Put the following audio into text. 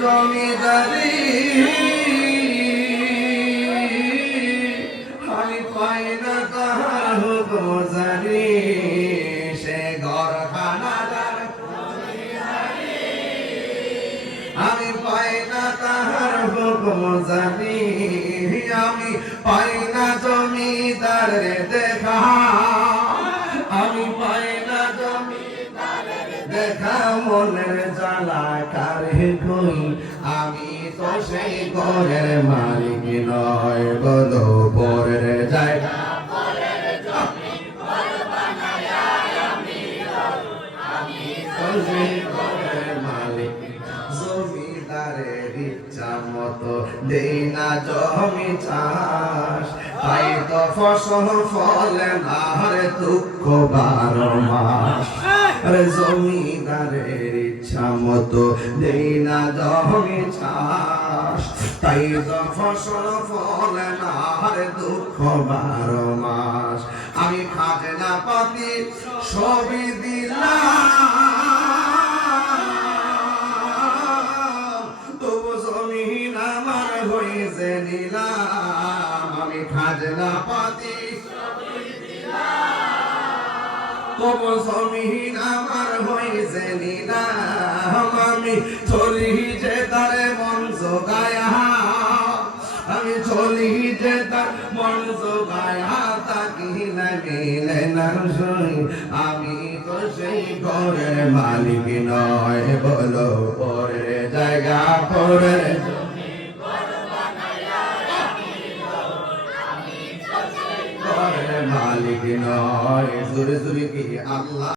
জমিদারি আমি পাই না তাহার হুকুম জানি সে ঘর খানাদার আমি পাই না তাহার হুকুম জানি আমি পাই না জমিদারের দেখা আমি পাই না জমিদারের দেখা মনের জ্বালা কারে কই আমি তো সেই ঘরের মালিক নয় বলো পরের জায়গা পরের জমি ঘর বানায়া আমি তো সেই ঘরের মালিক জমিদারের ইচ্ছা মতো দেই না জমি চাষ তাই তো ফসল ফলে না রে দুঃখ 12 মাস আরে জমিদারের ইচ্ছা মতো দেই না জমি চাষ তাই তো ফসল ফলে না রে দুঃখ 12 মাস আমি খাজনা পাতি সবই দিলাম তবু জমিন আমার হয়েছে নিলাম আমি খাজনা পাতি তবু জমিন আমার হয়েছে নিলাম আমি চলি যে তারে মন জোগায়া আমি চলি যে তার মন জোগায়া তাকি না মিলে না সই আমি তো সেই ঘরের মালিক নয় বলো পরের জায়গা পরের ঘরের মালিক নয় জোরে জোরে কি আল্লাহ